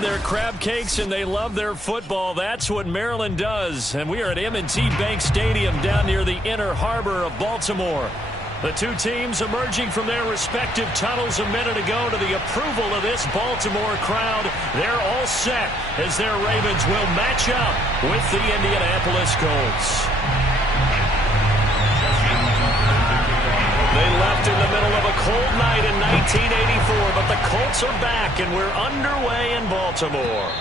love their crab cakes and they love their football. That's what Maryland does. And we are at M&T Bank Stadium down near the Inner Harbor of Baltimore. The two teams emerging from their respective tunnels a minute ago to the approval of this Baltimore crowd. They're all set as their Ravens will match up with the Indianapolis Colts. They left in the middle of a cold night in 1984, but the Colts are back, and we're underway in Baltimore.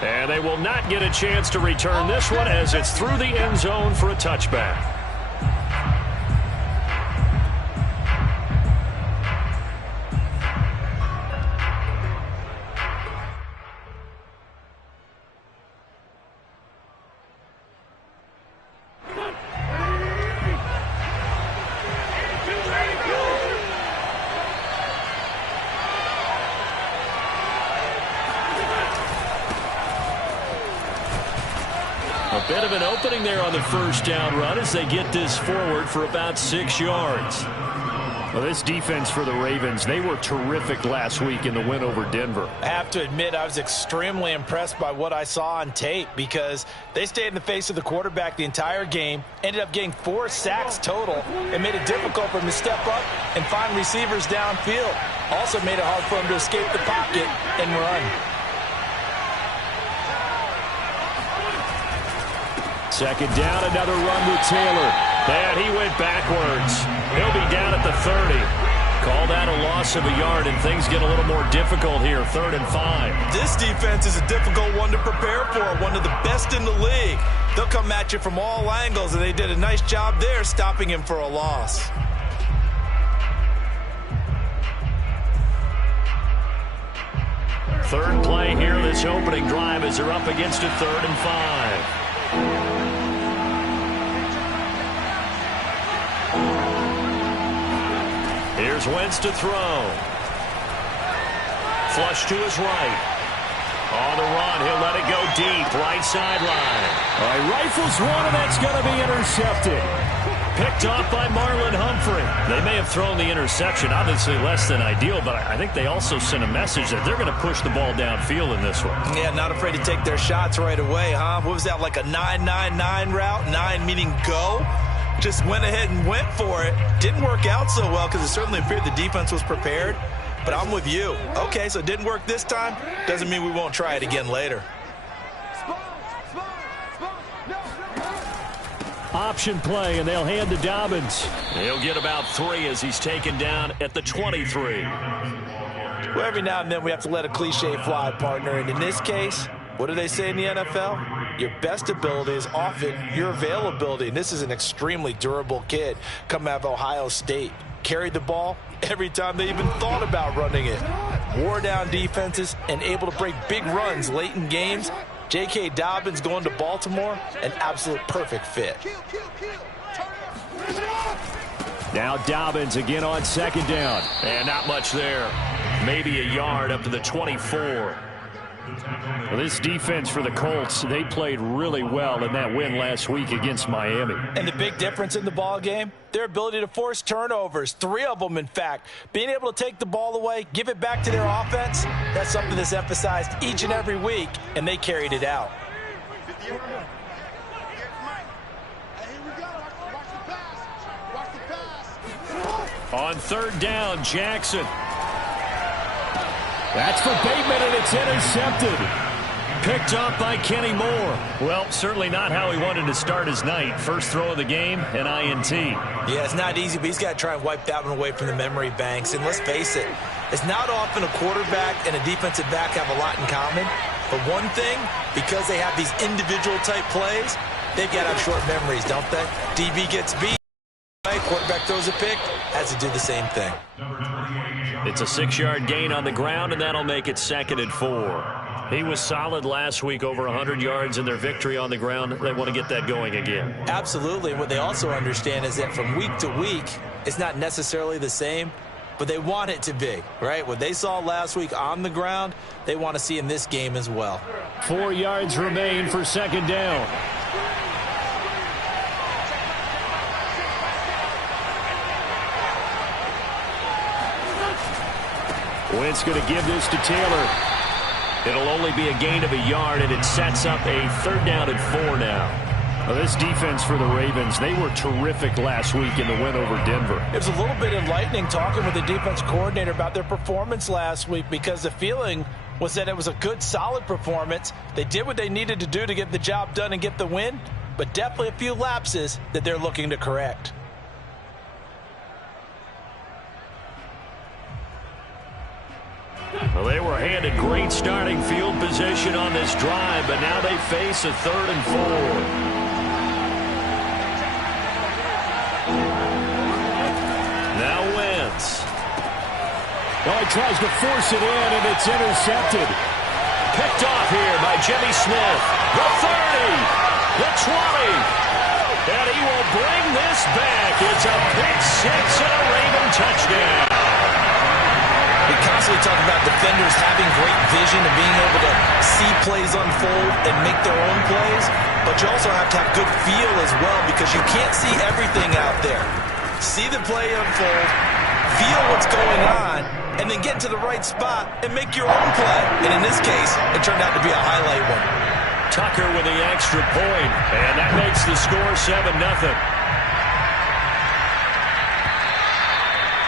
And they will not get a chance to return this one as it's through the end zone for a touchback. A bit of an opening there on the first down run as they get this forward for about 6 yards. Well, this defense for the Ravens, they were terrific last week in the win over Denver. I have to admit, I was extremely impressed by what I saw on tape because they stayed in the face of the quarterback the entire game, ended up getting 4 sacks total, and made it difficult for him to step up and find receivers downfield. Also made it hard for him to escape the pocket and run. Second down, another run with Taylor. And he went backwards. He'll be down at the 30. Call that a loss of a yard, and things get a little more difficult here. 3rd and 5. This defense is a difficult one to prepare for, one of the best in the league. They'll come at you from all angles, and they did a nice job there stopping him for a loss. Third play here, this opening drive, as they're up against a 3rd and 5. Here's Wentz to throw. Flush to his right. On the run, he'll let it go deep, right sideline. All right, rifles one, and that's going to be intercepted. Picked off by Marlon Humphrey. They may have thrown the interception, obviously less than ideal, but I think they also sent a message that they're going to push the ball downfield in this one. Yeah, not afraid to take their shots right away, huh? What was that, like a 9-9-9 route? 9 meaning go? Just went ahead and went for it. Didn't work out so well because it certainly appeared the defense was prepared. But I'm with you. Okay, so it didn't work this time. Doesn't mean we won't try it again later. Option play, and they'll hand to Dobbins. He'll get about 3 as he's taken down at the 23. Well, every now and then we have to let a cliche fly, partner. And in this case, what do they say in the NFL? Your best ability is often your availability. And this is an extremely durable kid coming out of Ohio State. Carried the ball every time they even thought about running it. Wore down defenses and able to break big runs late in games. J.K. Dobbins going to Baltimore, an absolute perfect fit. Now Dobbins again on 2nd down. And not much there. Maybe a yard up to the 24. Well, this defense for the Colts, they played really well in that win last week against Miami. And the big difference in the ball game, their ability to force turnovers, 3 of them, in fact. Being able to take the ball away, give it back to their offense, that's something that's emphasized each and every week, and they carried it out. On 3rd down, Jackson. That's for Bateman, and it's intercepted. Picked off by Kenny Moore. Well, certainly not how he wanted to start his night. First throw of the game, an INT. Yeah, it's not easy, but he's got to try and wipe that one away from the memory banks. And let's face it, it's not often a quarterback and a defensive back have a lot in common. But one thing, because they have these individual type plays, they've got to have short memories, don't they? DB gets beat. Quarterback throws a pick, has to do the same thing. It's a 6-yard gain on the ground, and that'll make it 2nd and 4. He was solid last week, over 100 yards in their victory on the ground. They want to get that going again. Absolutely. What they also understand is that from week to week, it's not necessarily the same, but they want it to be, right? What they saw last week on the ground, they want to see in this game as well. 4 yards remain for 2nd down. Wentz going to give this to Taylor. It'll only be a gain of a yard, and it sets up a 3rd down and 4 now. Well, this defense for the Ravens, they were terrific last week in the win over Denver. It was a little bit enlightening talking with the defense coordinator about their performance last week, because the feeling was that it was a good, solid performance. They did what they needed to do to get the job done and get the win, but definitely a few lapses that they're looking to correct. Well, they were handed great starting field position on this drive, but now they face a 3rd and 4. Now Wentz. Well, he tries to force it in, and it's intercepted. Picked off here by Jimmy Smith. The 30. The 20. And he will bring this back. It's a pick 6 and a Raven touchdown. We constantly talk about defenders having great vision and being able to see plays unfold and make their own plays, but you also have to have good feel as well, because you can't see everything out there. See the play unfold, feel what's going on, and then get to the right spot and make your own play. And in this case, it turned out to be a highlight one. Tucker with the extra point, and that makes the score 7-0.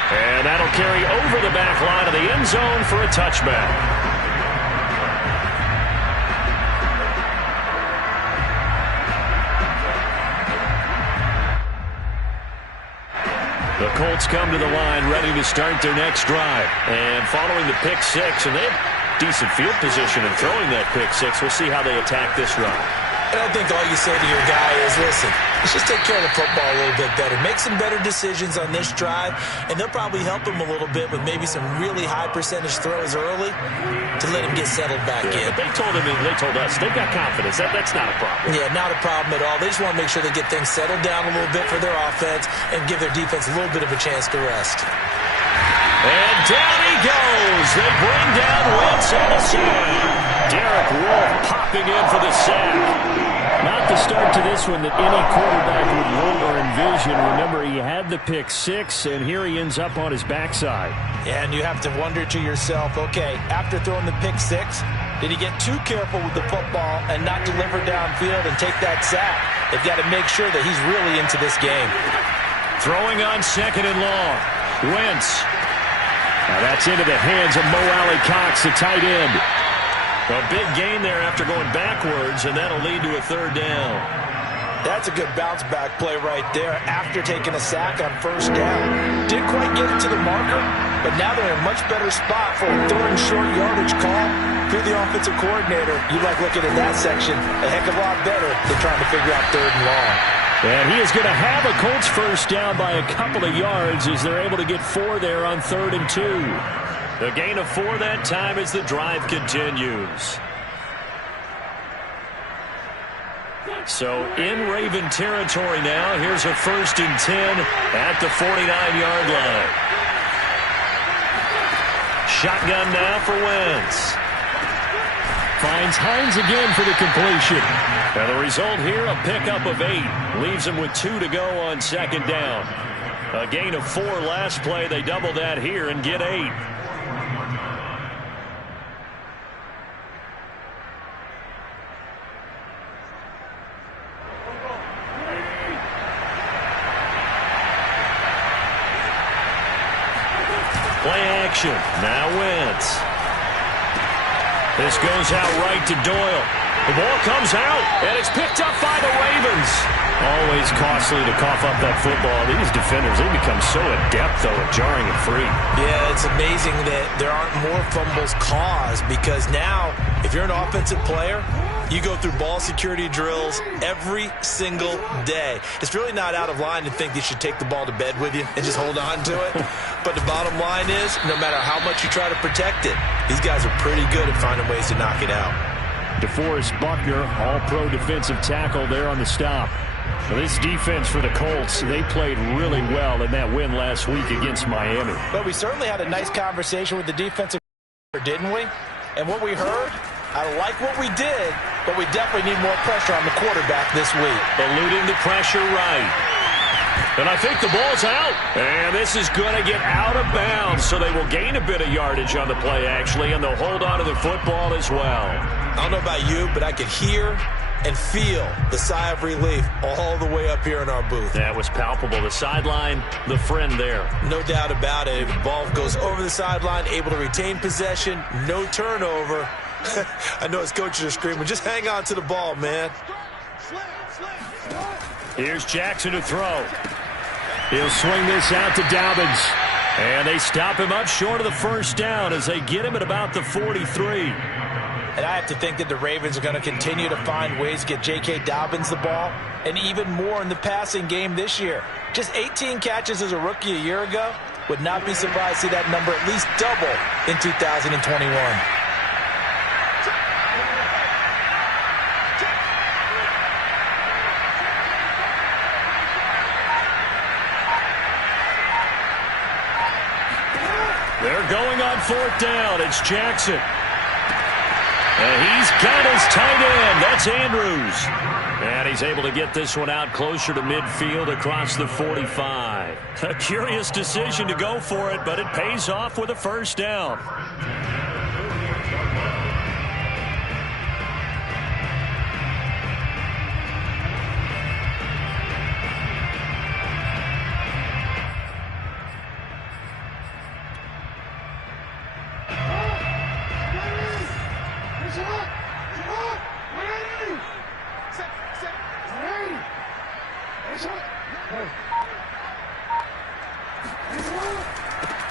And that'll carry over the back line of the end zone for a touchback. The Colts come to the line ready to start their next drive. And following the pick 6, and they have decent field position in throwing that pick 6. We'll see how they attack this run. And I think all you say to your guy is, listen, let's just take care of the football a little bit better. Make some better decisions on this drive, and they'll probably help him a little bit with maybe some really high percentage throws early to let him get settled back in. But they told us they've got confidence. That's not a problem. Yeah, not a problem at all. They just want to make sure they get things settled down a little bit for their offense and give their defense a little bit of a chance to rest. And down he goes. They bring down Wentz on the sack. Derek Wolfe popping in for the sack. Not the start to this one that any quarterback would want or envision. Remember, he had the pick 6, and here he ends up on his backside. And you have to wonder to yourself, okay, after throwing the pick 6, did he get too careful with the football and not deliver downfield and take that sack? They've got to make sure that he's really into this game. Throwing on 2nd and long. Wentz. Now that's into the hands of Mo Alley-Cox, the tight end. A big gain there after going backwards, and that'll lead to a 3rd down. That's a good bounce-back play right there after taking a sack on 1st down. Didn't quite get it to the marker, but now they're in a much better spot for a 3rd and short yardage call. If you're the offensive coordinator, you like looking at that section a heck of a lot better than trying to figure out 3rd and long. And he is going to have a Colts first down by a couple of yards as they're able to get 4 there on 3rd and 2. The gain of 4 that time as the drive continues. So in Raven territory now. Here's a 1st and 10 at the 49-yard line. Shotgun now for Wentz. Finds Hines again for the completion. And the result here, a pickup of 8. Leaves him with 2 to go on 2nd down. A gain of 4 last play. They double that here and get 8. Play action. Now Wentz. This goes out right to Doyle. The ball comes out, and it's picked up by the Ravens. Always costly to cough up that football. These defenders, they become so adept, though, at jarring it free. Yeah, it's amazing that there aren't more fumbles caused, because now, if you're an offensive player, you go through ball security drills every single day. It's really not out of line to think you should take the ball to bed with you and just hold on to it. But the bottom line is, no matter how much you try to protect it, these guys are pretty good at finding ways to knock it out. DeForest Buckner, all-pro defensive tackle there on the stop. Well, this defense for the Colts, they played really well in that win last week against Miami. But we certainly had a nice conversation with the defensive coordinator, didn't we? And what we heard, I like what we did, but we definitely need more pressure on the quarterback this week. Eluding the pressure right. And I think the ball's out. And this is going to get out of bounds, so they will gain a bit of yardage on the play, actually, and they'll hold on to the football as well. I don't know about you, but I could hear and feel the sigh of relief all the way up here in our booth. That was palpable. The sideline, the friend there. No doubt about it. The ball goes over the sideline, able to retain possession, no turnover. I know his coaches are screaming, just hang on to the ball, man. Here's Jackson to throw. He'll swing this out to Dobbins. And they stop him up short of the first down as they get him at about the 43. And I have to think that the Ravens are going to continue to find ways to get J.K. Dobbins the ball, and even more in the passing game this year. Just 18 catches as a rookie a year ago. Would not be surprised to see that number at least double in 2021. They're going on fourth down. It's Jackson. And he's got his tight end. That's Andrews. And he's able to get this one out closer to midfield across the 45. A curious decision to go for it, but it pays off with a first down.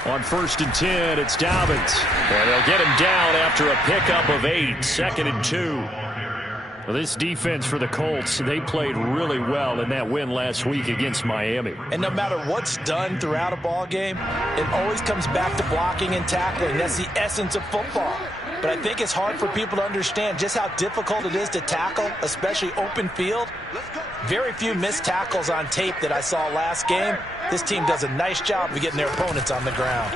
On 1st and 10, it's Dobbins. And they'll get him down after a pickup of 8, 2nd and 2. Well, this defense for the Colts, they played really well in that win last week against Miami. And no matter what's done throughout a ball game, it always comes back to blocking and tackling. That's the essence of football. But I think it's hard for people to understand just how difficult it is to tackle, especially open field. Very few missed tackles on tape that I saw last game. This team does a nice job of getting their opponents on the ground.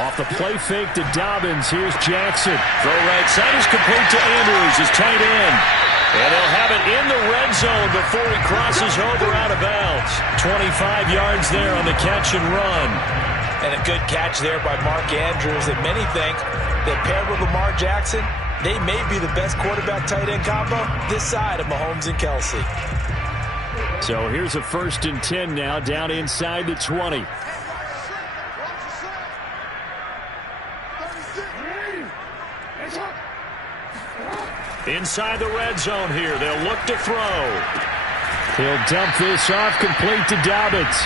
Off the play fake to Dobbins, here's Jackson. Throw right side is complete to Andrews, his tight end. And they'll have it in the red zone before he crosses over out of bounds. 25 yards there on the catch and run. And a good catch there by Mark Andrews. And many think that paired with Lamar Jackson, they may be the best quarterback-tight end combo this side of Mahomes and Kelsey. So here's a 1st and 10 now, down inside the 20. Inside the red zone here, they'll look to throw. He'll dump this off, complete to Dobbins.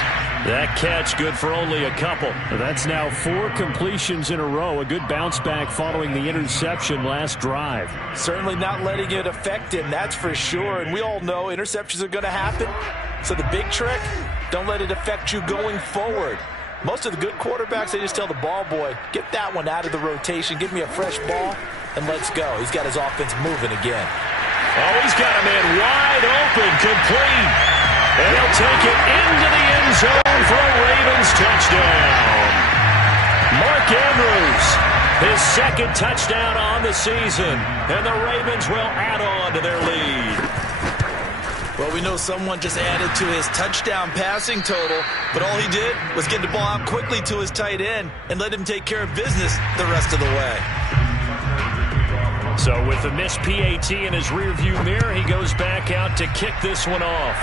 That catch good for only a couple. That's now 4 completions in a row. A good bounce back following the interception last drive. Certainly not letting it affect him, that's for sure. And we all know interceptions are going to happen. So the big trick, don't let it affect you going forward. Most of the good quarterbacks, they just tell the ball boy, get that one out of the rotation, give me a fresh ball, and let's go. He's got his offense moving again. Oh, he's got a man wide open, complete. And he'll take it into the end zone for a Ravens touchdown. Mark Andrews, his 2nd touchdown on the season. And the Ravens will add on to their lead. Well, we know someone just added to his touchdown passing total, but all he did was get the ball out quickly to his tight end and let him take care of business the rest of the way. So with the missed PAT in his rearview mirror, he goes back out to kick this one off.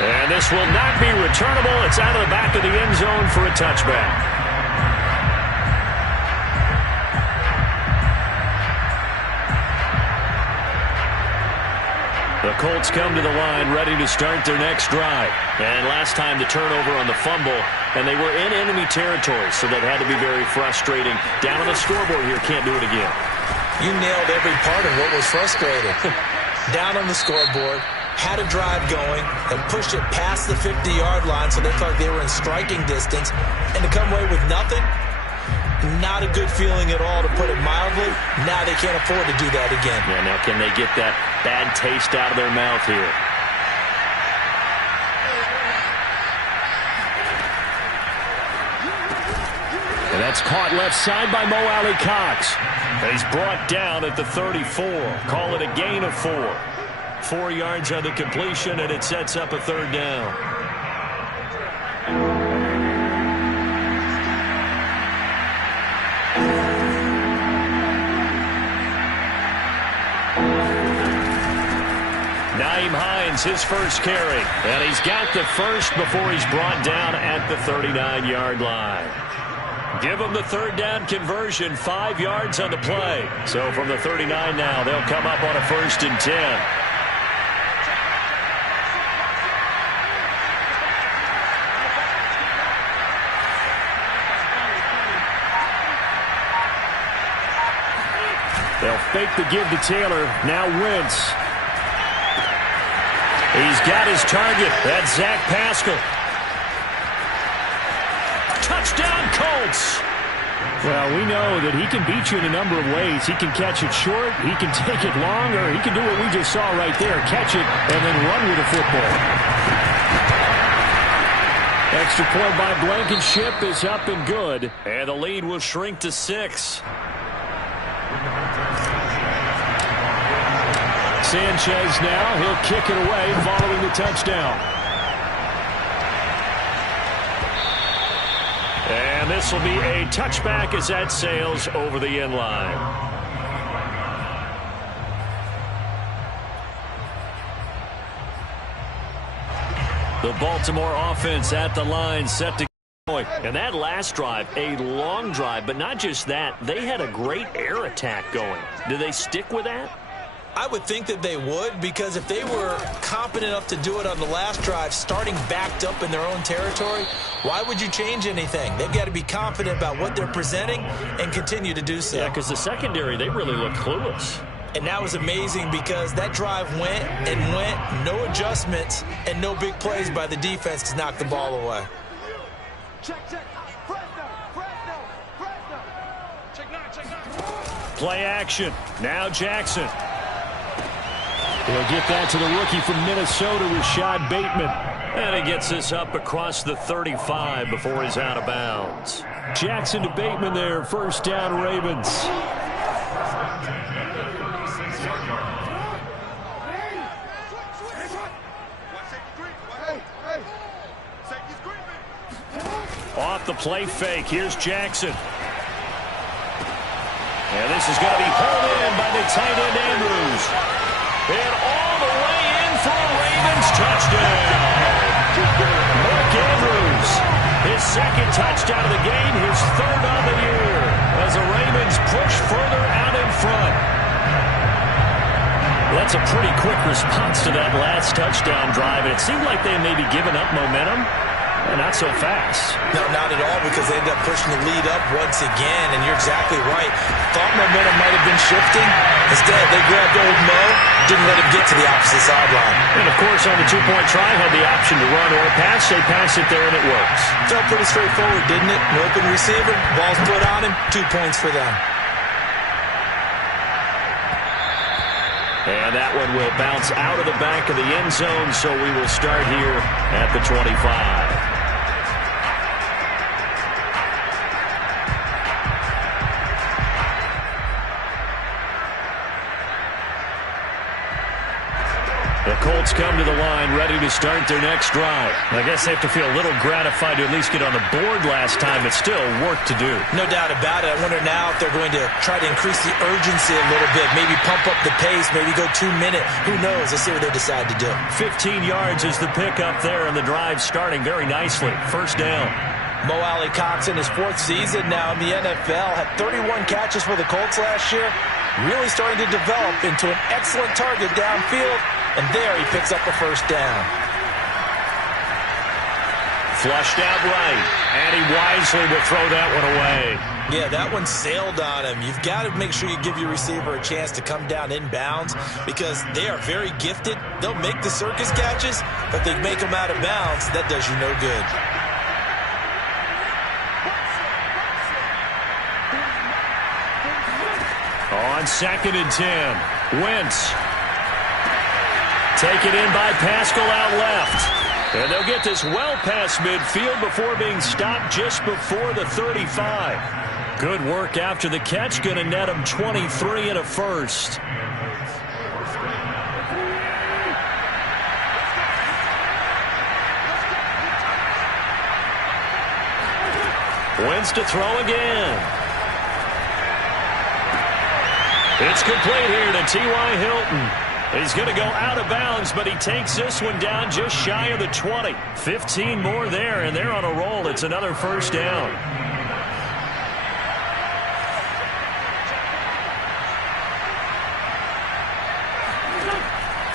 And this will not be returnable. It's out of the back of the end zone for a touchback. The Colts come to the line ready to start their next drive. And last time the turnover on the fumble, and they were in enemy territory, so that had to be very frustrating. Down on the scoreboard here, can't do it again. You nailed every part of what was frustrating. Down on the scoreboard, had a drive going, and pushed it past the 50-yard line so they felt like they were in striking distance, and to come away with nothing, not a good feeling at all, to put it mildly. Now they can't afford to do that again. Yeah, now can they get that bad taste out of their mouth here? And that's caught left side by Mo Alley-Cox. And he's brought down at the 34. Call it a gain of 4. 4 yards on the completion, and it sets up a third down. Nyheim Hines, his first carry. And he's got the first before he's brought down at the 39-yard line. Give them the third down conversion, 5 yards on the play. So from the 39 now, they'll come up on a 1st and 10. They'll fake the give to Taylor. Now Wentz. He's got his target. That's Zach Pascal. Touchdown, Colts. Well, we know that he can beat you in a number of ways. He can catch it short, he can take it long, or he can do what we just saw right there, catch it and then run with the football. Extra point by Blankenship is up and good. And the lead will shrink to 6. Sanchez now, he'll kick it away following the touchdown. And this will be a touchback as that sails over the end line. The Baltimore offense at the line set to go. And that last drive, a long drive, but not just that, they had a great air attack going. Do they stick with that? I would think that they would, because if they were competent enough to do it on the last drive, starting backed up in their own territory, why would you change anything? They've got to be confident about what they're presenting and continue to do so. Yeah, because the secondary, they really look clueless. And that was amazing because that drive went and went, no adjustments, and no big plays by the defense to knock the ball away. Play action. Now Jackson. He'll get that to the rookie from Minnesota, Rashad Bateman. And he gets this up across the 35 before he's out of bounds. Jackson to Bateman there, first down Ravens. Off the play fake, here's Jackson. And this is going to be pulled in by the tight end Andrews. And all the way in for a Ravens touchdown. Mark Andrews, his second touchdown of the game, his third on the year, as the Ravens push further out in front. That's a pretty quick response to that last touchdown drive, and it seemed like they may be giving up momentum. Not so fast. No, not at all, because they ended up pushing the lead up once again, and you're exactly right. Thought momentum might have been shifting. Instead, they grabbed old Mo, didn't let him get to the opposite sideline. And, of course, on the two-point try, had the option to run or pass. They pass it there, and it works. Felt pretty straightforward, didn't it? An open receiver, ball's put on him, 2 points for them. And that one will bounce out of the back of the end zone, so we will start here at the 25. The Colts come to the line ready to start their next drive. I guess they have to feel a little gratified to at least get on the board last time, but still work to do. No doubt about it. I wonder now if they're going to try to increase the urgency a little bit, maybe pump up the pace, maybe go 2 minute. Who knows? Let's see what they decide to do. 15 yards is the pickup there, and the drive starting very nicely. First down. Mo Alley-Cox in his 4th season now in the NFL, had 31 catches for the Colts last year. Really starting to develop into an excellent target downfield. And there he picks up a first down. Flushed out right. And he wisely will throw that one away. Yeah, that one sailed on him. You've got to make sure you give your receiver a chance to come down inbounds because they are very gifted. They'll make the circus catches, but they make them out of bounds. That does you no good. On 2nd and 10, Wentz. Taken in by Pascal out left. And they'll get this well past midfield before being stopped just before the 35. Good work after the catch. Going to net him 23 and a first. Wentz to throw again. It's complete here to T.Y. Hilton. He's going to go out of bounds, but he takes this one down just shy of the 20. 15 more there, and they're on a roll. It's another first down.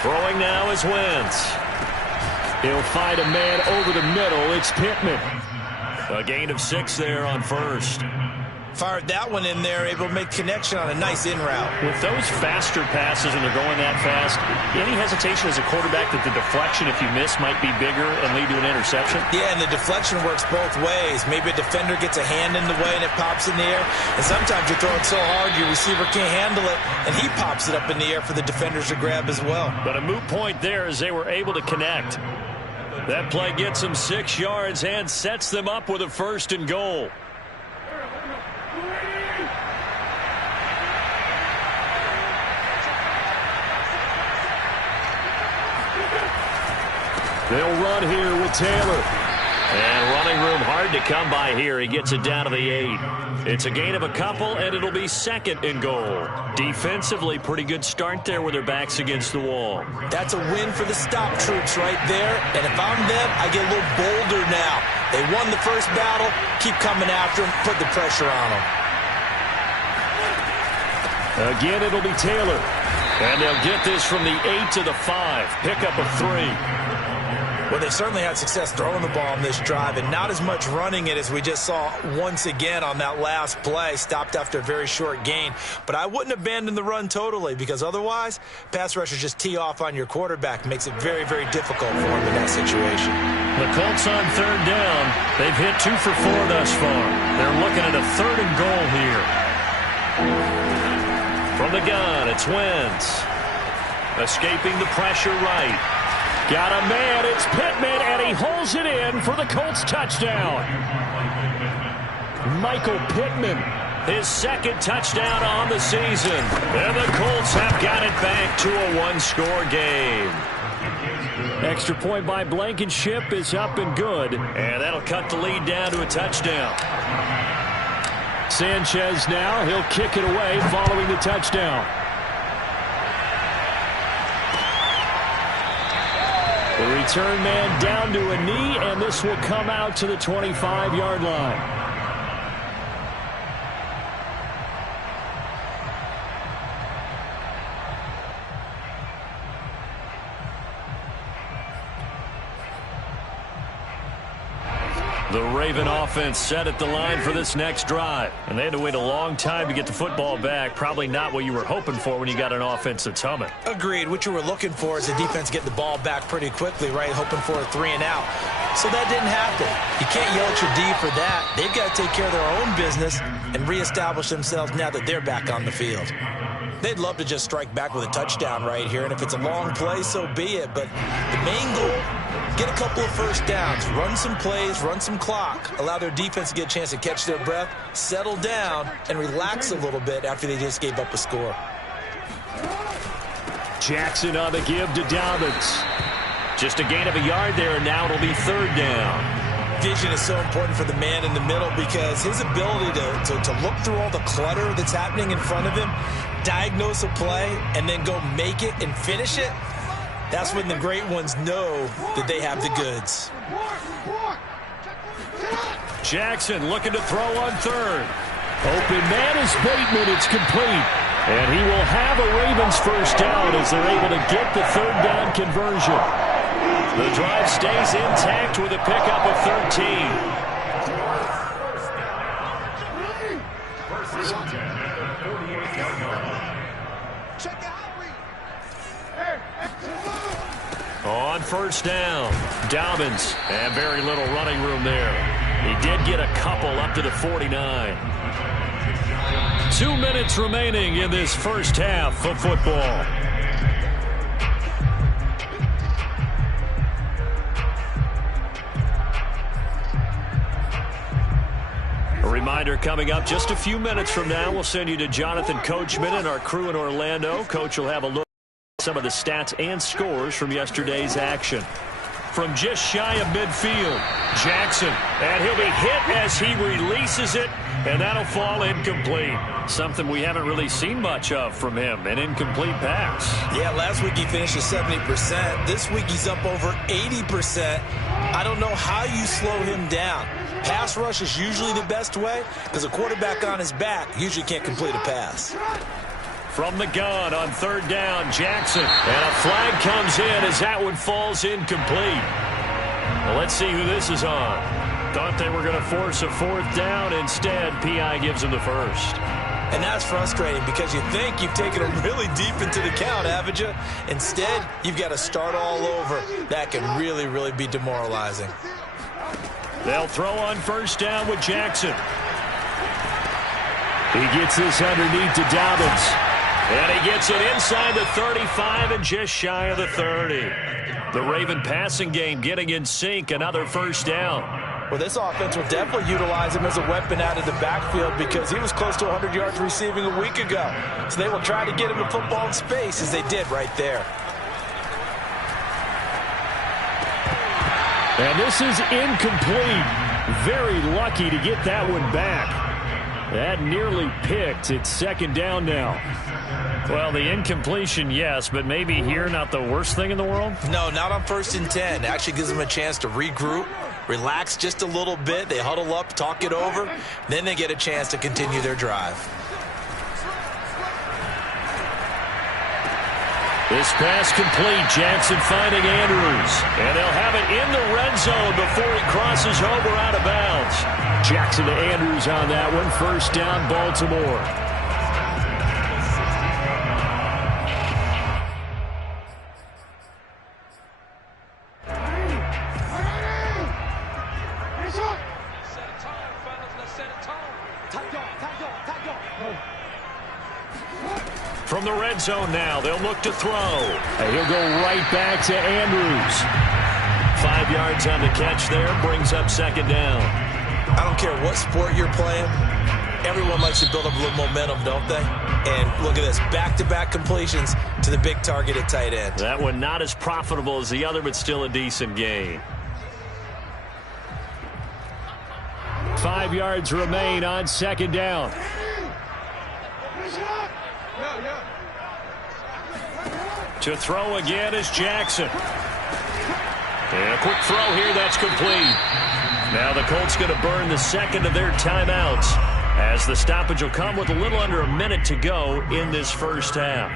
Throwing now is Wentz. He'll find a man over the middle. It's Pittman. A gain of 6 there on first. Fired that one in there, able to make connection on a nice in route. With those faster passes when they're going that fast, any hesitation as a quarterback that the deflection, if you miss, might be bigger and lead to an interception? Yeah, and the deflection works both ways. Maybe a defender gets a hand in the way and it pops in the air. And sometimes you throw it so hard your receiver can't handle it, and he pops it up in the air for the defenders to grab as well. But a moot point there as they were able to connect. That play gets them 6 yards and sets them up with a 1st and goal. They'll run here with Taylor. And running room hard to come by here. He gets it down to the 8. It's a gain of a couple, and it'll be 2nd and goal. Defensively, pretty good start there with their backs against the wall. That's a win for the stop troops right there. And if I'm them, I get a little bolder now. They won the first battle. Keep coming after them. Put the pressure on them. Again, it'll be Taylor. And they'll get this from the 8 to the 5. Pickup of 3. Well, they certainly had success throwing the ball on this drive, and not as much running it as we just saw once again on that last play. Stopped after a very short gain. But I wouldn't abandon the run totally, because otherwise, pass rushers just tee off on your quarterback. Makes it very, very difficult for him in that situation. The Colts on 3rd down. They've hit 2 for 4 thus far. They're looking at a 3rd and goal here. From the gun, it's Wentz. Escaping the pressure right. Got a man, it's Pittman, and he holds it in for the Colts touchdown. Michael Pittman, his 2nd touchdown on the season. And the Colts have got it back to a 1-score game. Extra point by Blankenship is up and good. And that'll cut the lead down to a touchdown. Sanchez now, he'll kick it away following the touchdown. The return man down to a knee, and this will come out to the 25-yard line. The Raven offense set at the line for this next drive. And they had to wait a long time to get the football back. Probably not what you were hoping for when you got an offense that's humming. Agreed. What you were looking for is the defense getting the ball back pretty quickly, right? Hoping for a 3 and out. So that didn't happen. You can't yell at your D for that. They've got to take care of their own business and reestablish themselves now that they're back on the field. They'd love to just strike back with a touchdown right here, and if it's a long play, so be it. But the main goal, get a couple of first downs, run some plays, run some clock, allow their defense to get a chance to catch their breath, settle down, and relax a little bit after they just gave up a score. Jackson on the give to Dobbins. Just a gain of a yard there, and now it'll be 3rd down. Vision is so important for the man in the middle because his ability to look through all the clutter that's happening in front of him, diagnose a play, and then go make it and finish it, that's when the great ones know that they have the goods. Jackson looking to throw on 3rd. Open man is Bateman. It's complete. And he will have a Ravens first down as they're able to get the 3rd down conversion. The drive stays intact with a pickup of 13. On 1st down, Dobbins, and very little running room there. He did get a couple up to the 49. 2 minutes remaining in this first half of football. A reminder coming up just a few minutes from now, we'll send you to Jonathan Coachman and our crew in Orlando. Coach will have a look at some of the stats and scores from yesterday's action. from just shy of midfield. Jackson, and he'll be hit as he releases it, and that'll fall incomplete. Something we haven't really seen much of from him, an incomplete pass. Yeah, last week he finished at 70%. This week he's up over 80%. I don't know how you slow him down. Pass rush is usually the best way because a quarterback on his back usually can't complete a pass. From the gun on third down, Jackson. And a flag comes in as that one falls incomplete. Well, let's see who this is on. Thought they were going to force a fourth down. Instead, P.I. gives him the first. And that's frustrating because you think you've taken them really deep into the count, haven't you? Instead, you've got to start all over. That can really, really be demoralizing. They'll throw on first down with Jackson. He gets this underneath to Dobbins. And he gets it inside the 35 and just shy of the 30. The Raven passing game getting in sync, another first down. Well, this offense will definitely utilize him as a weapon out of the backfield because he was close to 100 yards receiving a week ago. So they will try to get him the football in space as they did right there. And this is incomplete. Very lucky to get that one back. That nearly picked. It's second down now. Well, the incompletion, yes, but maybe here not the worst thing in the world? No, not on 1st and 10. Actually gives them a chance to regroup, relax just a little bit. They huddle up, talk it over. Then they get a chance to continue their drive. This pass complete. Jackson finding Andrews. And they'll have it in the red zone before he crosses over out of bounds. Jackson to Andrews on that one. First down, Baltimore. From the red zone now, they'll look to throw. And he'll go right back to Andrews. 5 yards on the catch there, brings up second down. I don't care what sport you're playing. Everyone likes to build up a little momentum, don't they? And look at this, back-to-back completions to the big target at tight end. That one not as profitable as the other, but still a decent gain. 5 yards remain on second down. To throw again is Jackson. And a quick throw here, that's complete. Now the Colts going to burn the second of their timeouts as the stoppage will come with a little under a minute to go in this first half.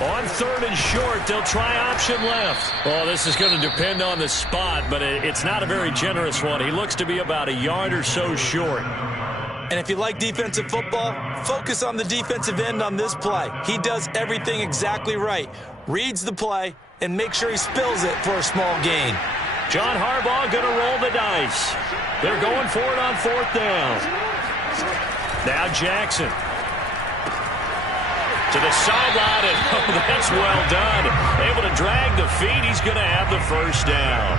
On third and short, they'll try option left. Oh, this is going to depend on the spot, but it's not a very generous one. He looks to be about a yard or so short. And if you like defensive football, focus on the defensive end on this play. He does everything exactly right. Reads the play and makes sure he spills it for a small gain. John Harbaugh going to roll the dice. They're going for it on fourth down. Now Jackson. To the sideline, and oh, that's well done. Able to drag the feet. He's going to have the first down.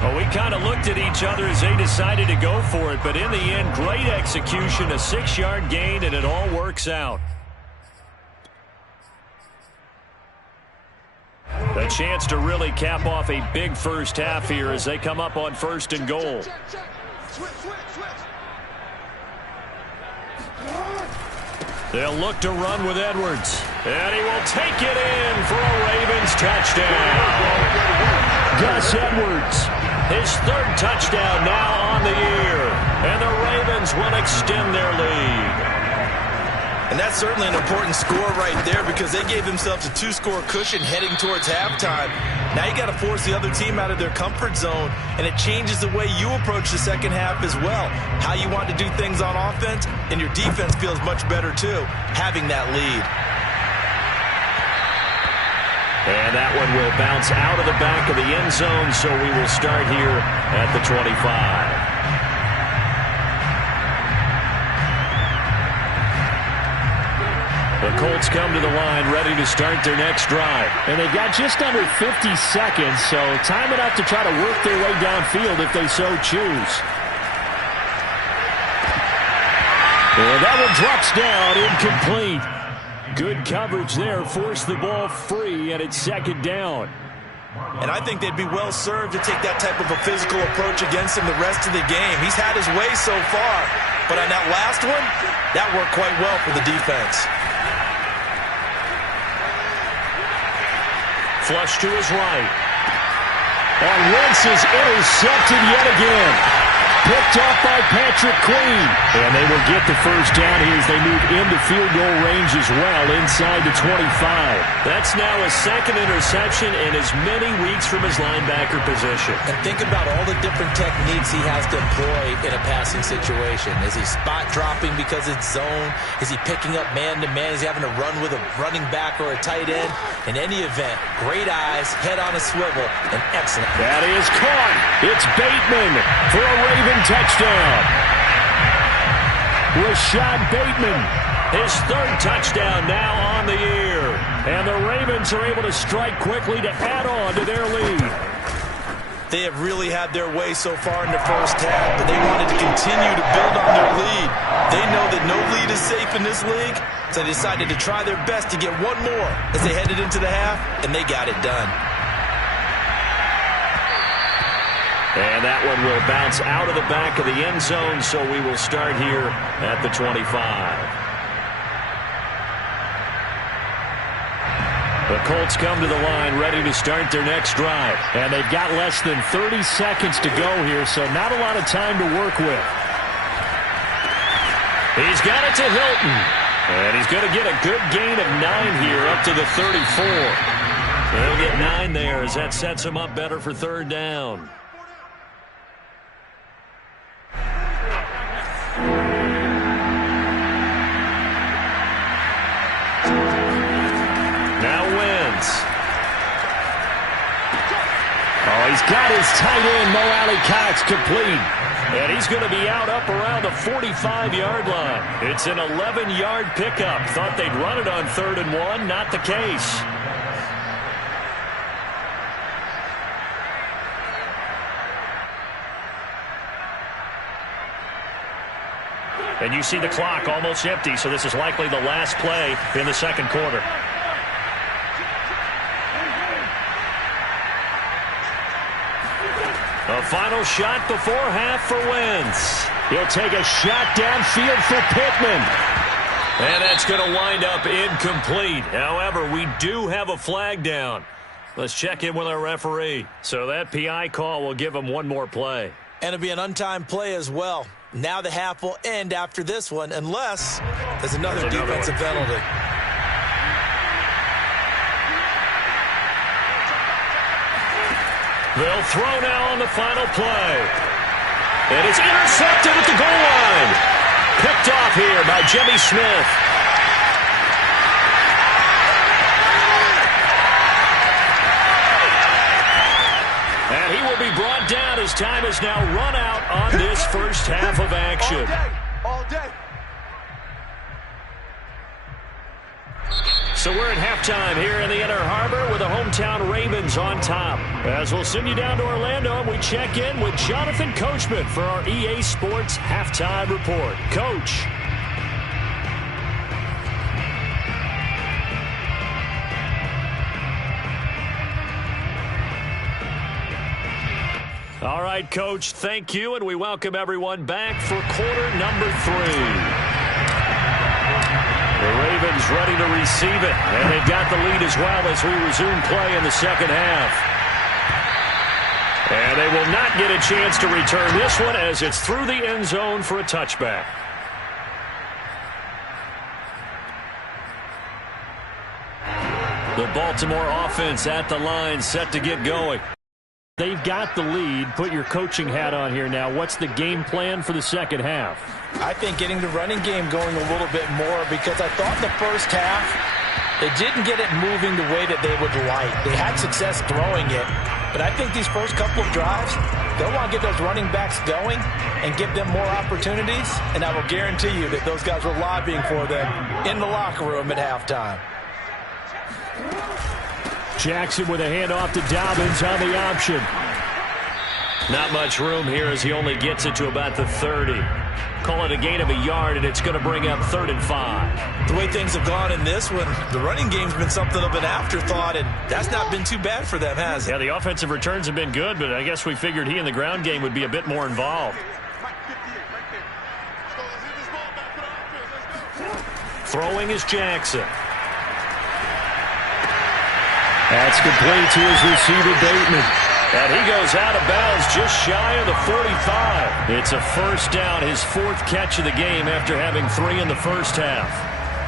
Well, we kind of looked at each other as they decided to go for it, but in the end, great execution, a 6-yard gain, and it all works out. A chance to really cap off a big first half here as they come up on first and goal. They'll look to run with Edwards. And he will take it in for a Ravens touchdown. Gus Edwards. His third touchdown now on the year. And the Ravens will extend their lead. And that's certainly an important score right there because they gave themselves a 2-score cushion heading towards halftime. Now you got to force the other team out of their comfort zone, and it changes the way you approach the second half as well. How you want to do things on offense, and your defense feels much better too, having that lead. And that one will bounce out of the back of the end zone, so we will start here at the 25. The Colts come to the line ready to start their next drive. And they've got just under 50 seconds, so time enough to try to work their way downfield if they so choose. And that one drops down, incomplete. Good coverage there, forced the ball free, and it's second down. And I think they'd be well served to take that type of a physical approach against him the rest of the game. He's had his way so far, but on that last one, that worked quite well for the defense. Flush to his right. And Wentz is intercepted yet again. Picked off by Patrick Queen. And they will get the first down here as they move into field goal range as well, inside the 25. That's now a second interception in as many weeks from his linebacker position. And think about all the different techniques he has to employ in a passing situation. Is he spot dropping because it's zone? Is he picking up man-to-man? Is he having to run with a running back or a tight end? In any event, great eyes, head on a swivel, and excellent. That is caught. It's Bateman for a Raven touchdown. Rashad Bateman, his third touchdown now on the year. And the Ravens are able to strike quickly to add on to their lead. They have really had their way so far in the first half, but they wanted to continue to build on their lead. They know that no lead is safe in this league, so they decided to try their best to get one more as they headed into the half, and they got it done. And that one will bounce out of the back of the end zone, so we will start here at the 25. The Colts come to the line ready to start their next drive. And they've got less than 30 seconds to go here, so not a lot of time to work with. He's got it to Hilton. And he's going to get a good gain of 9 here up to the 34. They'll get 9 there as that sets him up better for third down. He's got his tight end, Mo Alley-Cox, complete. And he's going to be out up around the 45-yard line. It's an 11-yard pickup. Thought they'd run it on 3rd and 1. Not the case. And you see the clock almost empty, so this is likely the last play in the second quarter. A final shot before half for Wentz. He'll take a shot downfield for Pittman. And that's going to wind up incomplete. However, we do have a flag down. Let's check in with our referee. So that PI call will give him one more play. And it'll be an untimed play as well. Now the half will end after this one, unless there's another defensive penalty. They'll throw now on the final play. And it's intercepted at the goal line. Picked off here by Jimmy Smith. And he will be brought down as time has now run out on this first half of action. All day. So we're at halftime here in the Inner Harbor with the hometown Ravens on top. As we'll send you down to Orlando, and we check in with Jonathan Coachman for our EA Sports Halftime Report. Coach. All right, Coach, thank you, and we welcome everyone back for quarter number 3. The Ravens ready to receive it, and they've got the lead as well as we resume play in the second half. And they will not get a chance to return this one as it's through the end zone for a touchback. The Baltimore offense at the line set to get going. They've got the lead. Put your coaching hat on here now. What's the game plan for the second half? I think getting the running game going a little bit more, because I thought in the first half they didn't get it moving the way that they would like. They had success throwing it, but I think these first couple of drives, they'll want to get those running backs going and give them more opportunities, and I will guarantee you that those guys were lobbying for them in the locker room at halftime. Jackson with a handoff to Dobbins on the option. Not much room here as he only gets it to about the 30. Call it a gain of a yard, and it's going to bring up 3rd and 5. The way things have gone in this one, the running game's been something of an afterthought, and that's not been too bad for them, has it? Yeah, the offensive returns have been good, but I guess we figured he in the ground game would be a bit more involved. Throwing is Jackson. That's complete to his receiver, Bateman. And he goes out of bounds just shy of the 45. It's a first down, his 4th catch of the game after having 3 in the first half.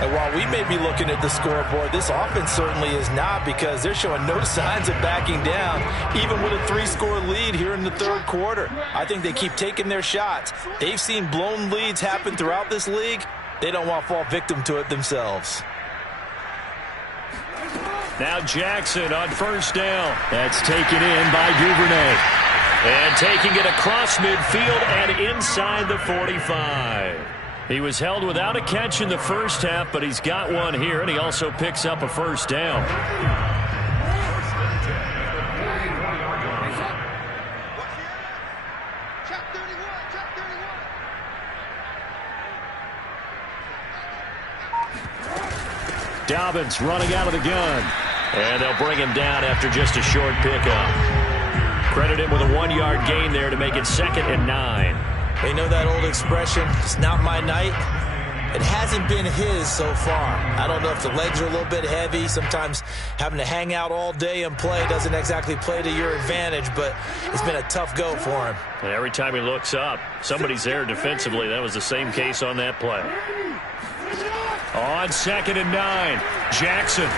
And while we may be looking at the scoreboard, this offense certainly is not, because they're showing no signs of backing down, even with a 3-score lead here in the 3rd quarter. I think they keep taking their shots. They've seen blown leads happen throughout this league. They don't want to fall victim to it themselves. Now Jackson on first down. That's taken in by Duvernay. And taking it across midfield and inside the 45. He was held without a catch in the first half, but he's got one here, and he also picks up a first down. Dobbins running out of the gun. And they'll bring him down after just a short pickup. Credit him with a 1-yard gain there to make it 2nd and 9. They know that old expression, it's not my night. It hasn't been his so far. I don't know if the legs are a little bit heavy. Sometimes having to hang out all day and play doesn't exactly play to your advantage, but it's been a tough go for him. And every time he looks up, somebody's there defensively. That was the same case on that play. On 2nd and 9, Jackson.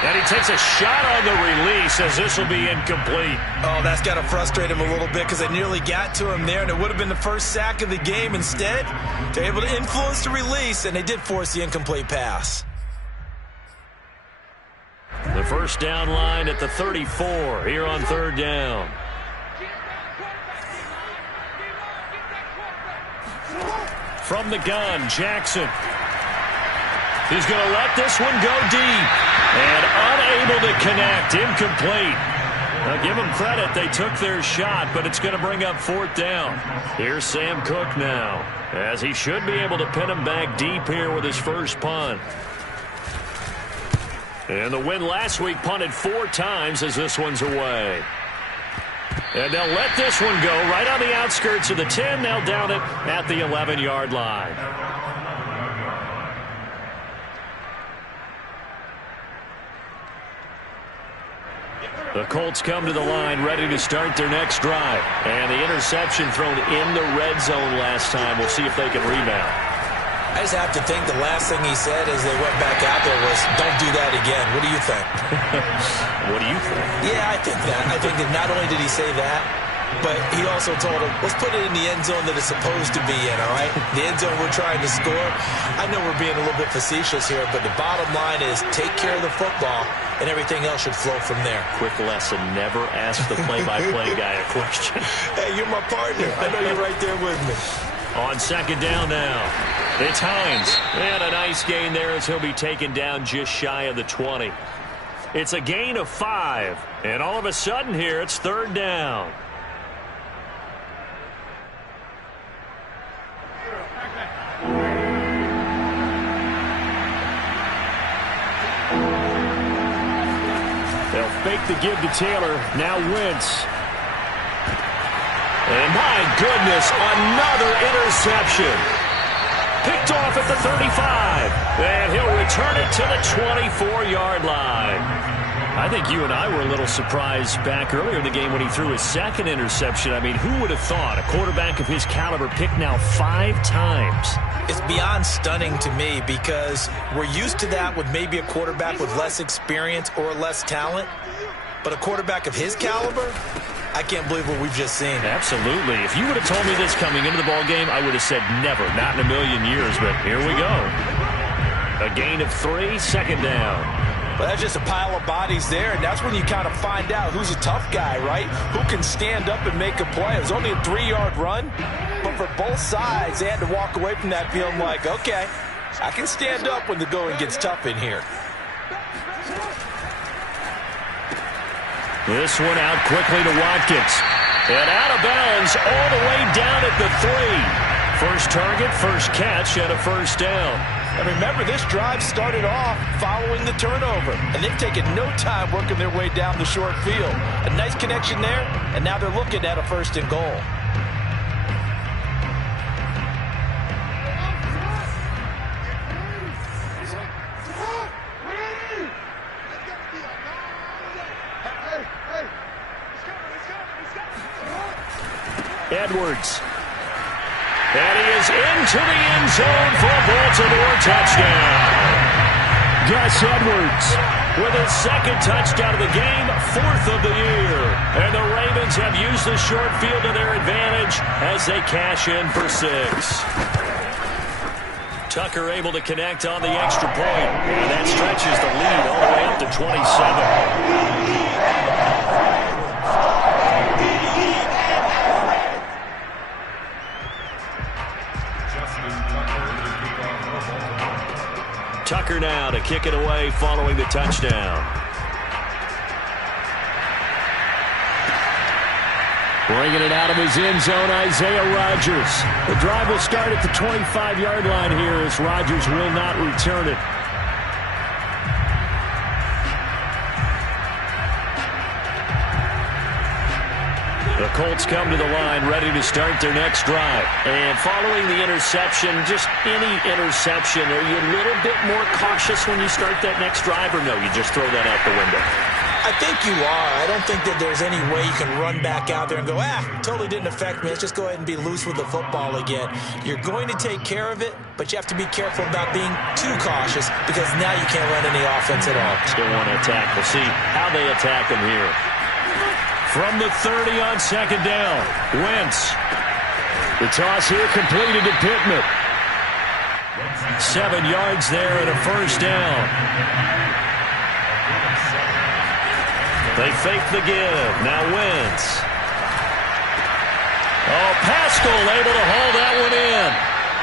And he takes a shot on the release as this will be incomplete. Oh, that's got to frustrate him a little bit, because they nearly got to him there, and it would have been the first sack of the game. Instead, they're able to influence the release, and they did force the incomplete pass. The first down line at the 34 here on 3rd down. From the gun, Jackson. He's going to let this one go deep. And unable to connect. Incomplete. Now give them credit. They took their shot, but it's going to bring up 4th down. Here's Sam Cook now, as he should be able to pin him back deep here with his first punt. And the win last week punted 4 times as this one's away. And they'll let this one go right on the outskirts of the 10. They'll down it at the 11-yard line. The Colts come to the line ready to start their next drive. And the interception thrown in the red zone last time. We'll see if they can rebound. I just have to think the last thing he said as they went back out there was, don't do that again. What do you think? What do you think? Yeah, I think that. I think that not only did he say that, but he also told him, let's put it in the end zone that it's supposed to be in, all right? The end zone we're trying to score. I know we're being a little bit facetious here, but the bottom line is take care of the football, and everything else should flow from there. Quick lesson, never ask the play-by-play guy a question. Hey, you're my partner. I know you're right there with me. On 2nd down now, it's Hines. And a nice gain there as he'll be taken down just shy of the 20. It's a gain of 5. And all of a sudden here, it's 3rd down. They'll fake the give to Taylor. Now Wentz. And my goodness, another interception. Picked off at the 35. And he'll return it to the 24-yard line. I think you and I were a little surprised back earlier in the game when he threw his 2nd interception. I mean, who would have thought a quarterback of his caliber picked now 5 times? It's beyond stunning to me, because we're used to that with maybe a quarterback with less experience or less talent. But a quarterback of his caliber, I can't believe what we've just seen. Absolutely. If you would have told me this coming into the ball game, I would have said never, not in a million years. But here we go. A gain of 3, 2nd down. But that's just a pile of bodies there, and that's when you kind of find out who's a tough guy, right? Who can stand up and make a play. It was only a 3-yard run, but for both sides, they had to walk away from that feeling like, okay, I can stand up when the going gets tough in here. This one out quickly to Watkins. And out of bounds all the way down at the 3. First target, first catch, and a first down. And remember, this drive started off following the turnover, and they've taken no time working their way down the short field. A nice connection there, and now they're looking at a first and goal. Edwards. And he is into the end zone for a Baltimore touchdown. Gus Edwards with his second touchdown of the game, fourth of the year. And the Ravens have used the short field to their advantage as they cash in for 6. Tucker able to connect on the extra point. And that stretches the lead all the way up to 27. Tucker now to kick it away following the touchdown. Bringing it out of his end zone, Isaiah Rodgers. The drive will start at the 25-yard line here as Rodgers will not return it. The Colts come to the line ready to start their next drive. And following the interception, just any interception, are you a little bit more cautious when you start that next drive, or no, you just throw that out the window? I think you are. I don't think that there's any way you can run back out there and go, totally didn't affect me. Let's just go ahead and be loose with the football again. You're going to take care of it, but you have to be careful about being too cautious because now you can't run any offense at all. Still want to attack. We'll see how they attack them here. From the 30 on second down, Wentz. The toss here completed to Pittman. 7 yards there and a first down. They fake the give. Now Wentz. Oh, Pascal able to haul that one in.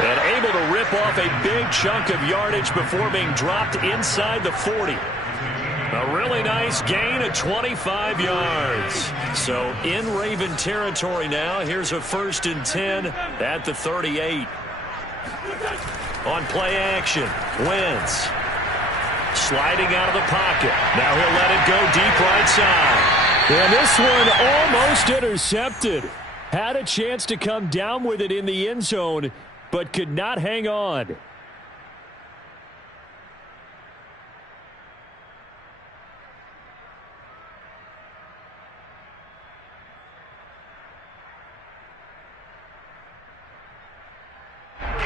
And able to rip off a big chunk of yardage before being dropped inside the 40. A really nice gain of 25 yards. So in Raven territory now. Here's a 1st and 10 at the 38. On play action, Wentz. Sliding out of the pocket. Now he'll let it go deep right side. And this one almost intercepted. Had a chance to come down with it in the end zone, but could not hang on.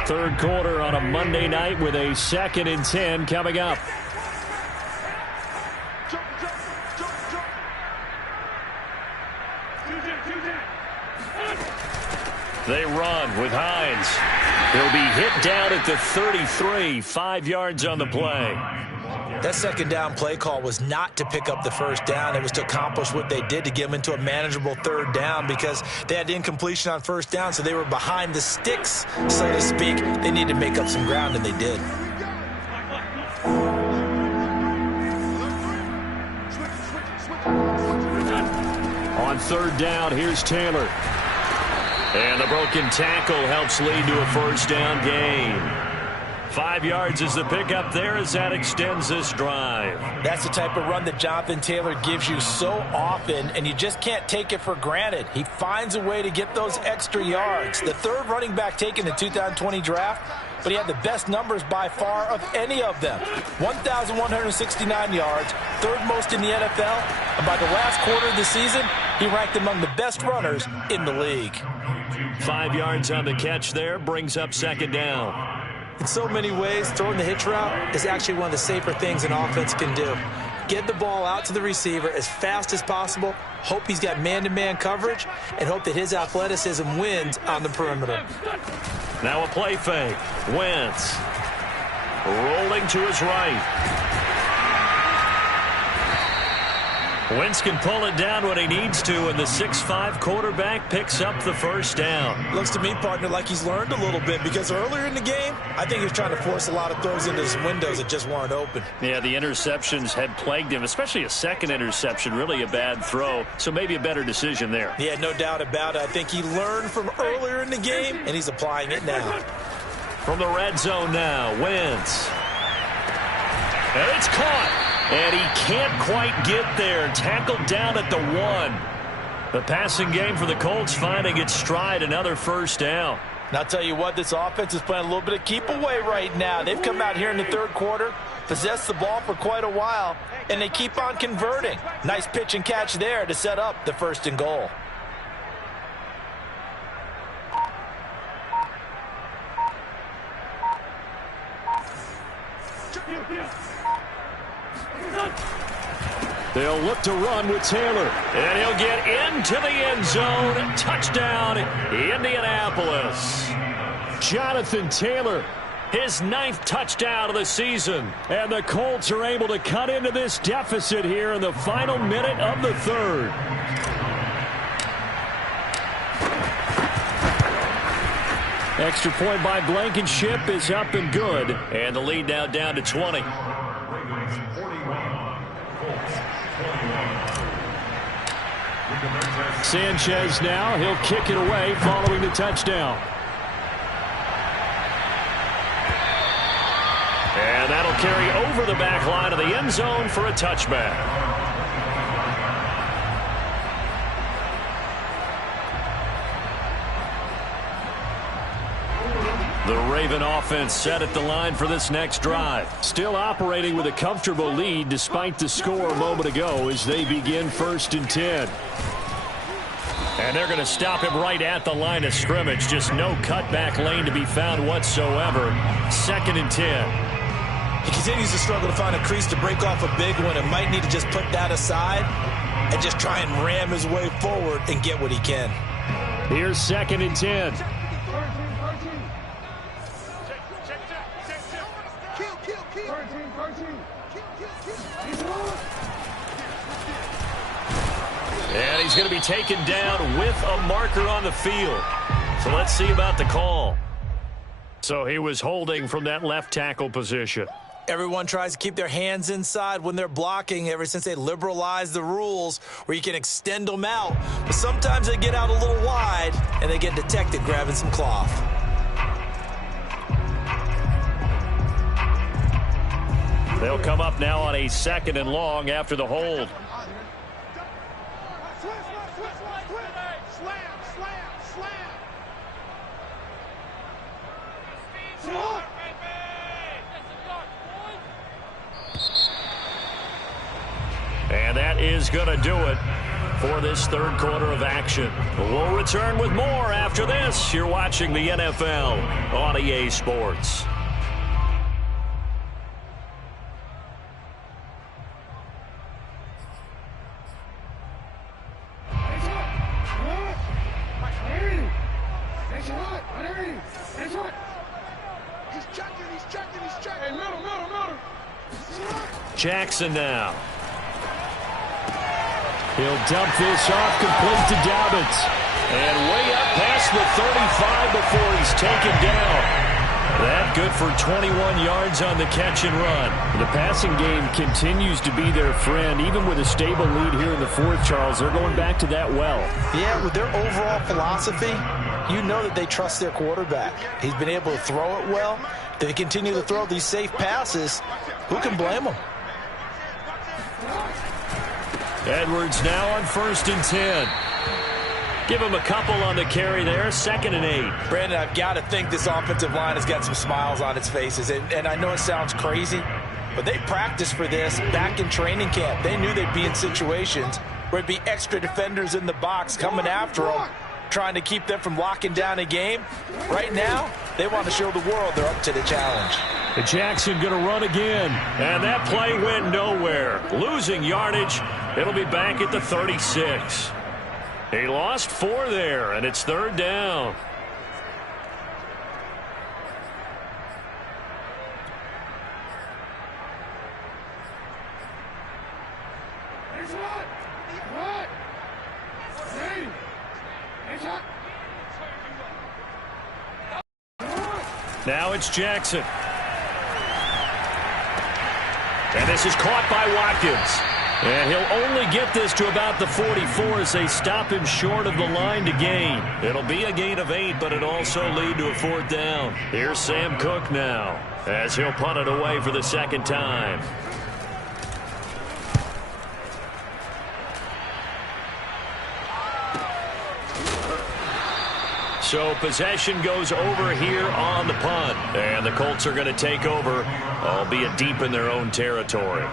Third quarter on a Monday night with a 2nd and 10 coming up. They run with Hines. He'll be hit down at the 33, 5 yards on the play. That second down play call was not to pick up the first down. It was to accomplish what they did to get them into a manageable third down because they had incompletion on first down, so they were behind the sticks, so to speak. They needed to make up some ground, and they did. On third down, here's Taylor. And the broken tackle helps lead to a first down gain. 5 yards is the pickup there as that extends this drive. That's the type of run that Jonathan Taylor gives you so often, and you just can't take it for granted. He finds a way to get those extra yards. The third running back taken in the 2020 draft, but he had the best numbers by far of any of them. 1,169 yards, third most in the NFL, and by the last quarter of the season, he ranked among the best runners in the league. 5 yards on the catch there, brings up second down. In so many ways, throwing the hitch route is actually one of the safer things an offense can do. Get the ball out to the receiver as fast as possible, hope he's got man-to-man coverage, and hope that his athleticism wins on the perimeter. Now a play fake. Wentz rolling to his right. Wentz can pull it down when he needs to, and the 6'5" quarterback picks up the first down. Looks to me, partner, like he's learned a little bit, because earlier in the game, I think he was trying to force a lot of throws into some windows that just weren't open. Yeah, the interceptions had plagued him, especially a second interception, really a bad throw, so maybe a better decision there. Yeah, no doubt about it. I think he learned from earlier in the game, and he's applying it now. From the red zone now, Wentz. And it's caught. And he can't quite get there. Tackled down at the 1. The passing game for the Colts finding its stride, another first down. And I'll tell you what, this offense is playing a little bit of keep away right now. They've come out here in the third quarter, possessed the ball for quite a while, and they keep on converting. Nice pitch and catch there to set up the 1st and goal. They'll look to run with Taylor. And he'll get into the end zone. Touchdown, Indianapolis. Jonathan Taylor, his 9th touchdown of the season. And the Colts are able to cut into this deficit here in the final minute of the 3rd. Extra point by Blankenship is up and good. And the lead now down to 20. Sanchez now, he'll kick it away following the touchdown. And that'll carry over the back line of the end zone for a touchback. The Raven offense set at the line for this next drive. Still operating with a comfortable lead despite the score a moment ago as they begin 1st and 10. And they're going to stop him right at the line of scrimmage. Just no cutback lane to be found whatsoever. 2nd and 10. He continues to struggle to find a crease to break off a big one, and might need to just put that aside and just try and ram his way forward and get what he can. Here's 2nd and 10. And he's going to be taken down with a marker on the field. So let's see about the call. So he was holding from that left tackle position. Everyone tries to keep their hands inside when they're blocking ever since they liberalized the rules where you can extend them out. But sometimes they get out a little wide and they get detected grabbing some cloth. They'll come up now on a 2nd and long after the hold. And that is going to do it for this 3rd quarter of action. We'll return with more after this. You're watching the NFL on EA Sports. Jackson now. He'll dump this off complete to Dobbins. And way up past the 35 before he's taken down. That good for 21 yards on the catch and run. The passing game continues to be their friend. Even with a stable lead here in the 4th, Charles, they're going back to that well. Yeah, with their overall philosophy, you know that they trust their quarterback. He's been able to throw it well. They continue to throw these safe passes. Who can blame them? Edwards now on 1st and 10. Give him a couple on the carry there. 2nd and 8. Brandon, I've got to think this offensive line has got some smiles on its faces. And I know it sounds crazy, but they practiced for this back in training camp. They knew they'd be in situations where it'd be extra defenders in the box coming after them, trying to keep them from locking down a game. Right now, they want to show the world they're up to the challenge. And Jackson going to run again. And that play went nowhere. Losing yardage. It'll be back at the 36. He lost 4 there, and it's 3rd down. Now it's Jackson. And this is caught by Watkins. And he'll only get this to about the 44 as they stop him short of the line to gain. It'll be a gain of 8, but it'll also lead to a 4th down. Here's Sam Cook now as he'll punt it away for the 2nd time. So possession goes over here on the punt. And the Colts are going to take over, albeit deep in their own territory.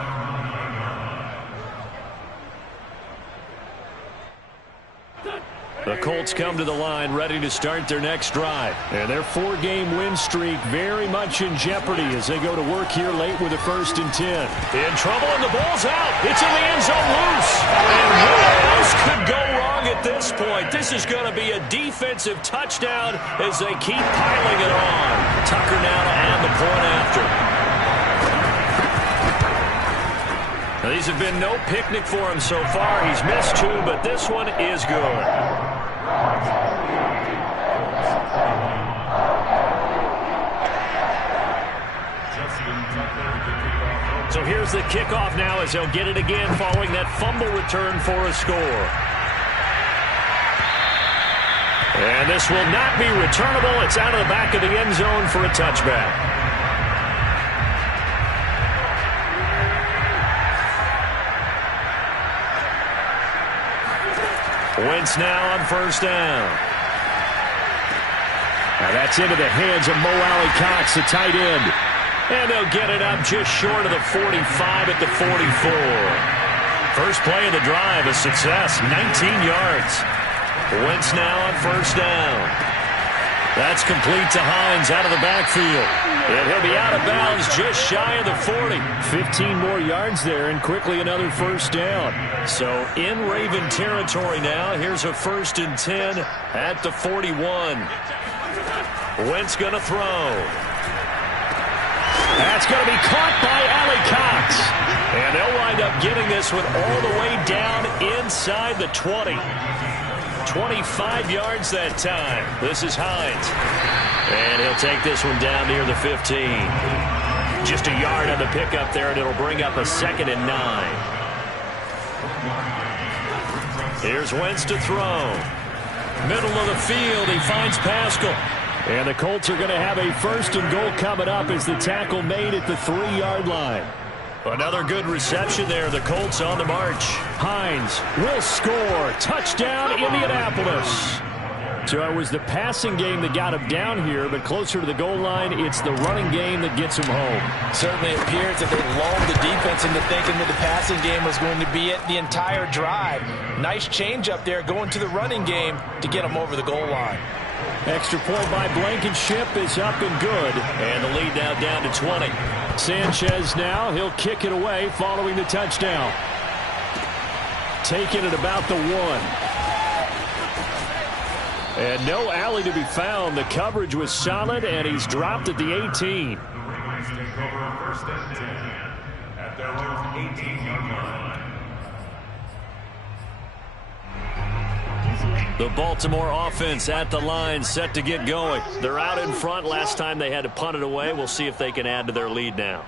The Colts come to the line ready to start their next drive. And their 4-game win streak very much in jeopardy as they go to work here late with a 1st and 10. In trouble, and the ball's out. It's in the end zone loose. And what else could go wrong at this point? This is going to be a defensive touchdown as they keep piling it on. Tucker now to add the point after. Now, these have been no picnic for him so far. He's missed 2, but this one is good. So here's the kickoff now as they'll get it again following that fumble return for a score. And this will not be returnable. It's out of the back of the end zone for a touchback. Wentz now on 1st down. Now that's into the hands of Mo Alley-Cox, the tight end. And they'll get it up just short of the 45 at the 44. First play of the drive, a success, 19 yards. Wentz now on 1st down. That's complete to Hines out of the backfield. And he'll be out of bounds just shy of the 40. 15 more yards there and quickly another 1st down. So in Raven territory now. Here's a 1st and 10 at the 41. Wentz going to throw. That's going to be caught by Alley-Cox. And they'll wind up getting this one all the way down inside the 20. 25 yards that time. This is Hines. And he'll take this one down near the 15. Just a yard on the pickup there, and it'll bring up a 2nd and 9. Here's Wentz to throw. Middle of the field, he finds Pascal. And the Colts are going to have a 1st and goal coming up as the tackle made at the 3-yard line. Another good reception there. The Colts on the march. Hines will score. Touchdown, Indianapolis. So it was the passing game that got him down here, but closer to the goal line, it's the running game that gets him home. Certainly appears that they lulled the defense into thinking that the passing game was going to be it the entire drive. Nice change up there going to the running game to get him over the goal line. Extra point by Blankenship is up and good. And the lead now down to 20. Sanchez now, he'll kick it away following the touchdown. Taking it about the 1. And no alley to be found. The coverage was solid, and he's dropped at the 18. At their own 18-yard line. The Baltimore offense at the line, set to get going. They're out in front. Last time they had to punt it away. We'll see if they can add to their lead now.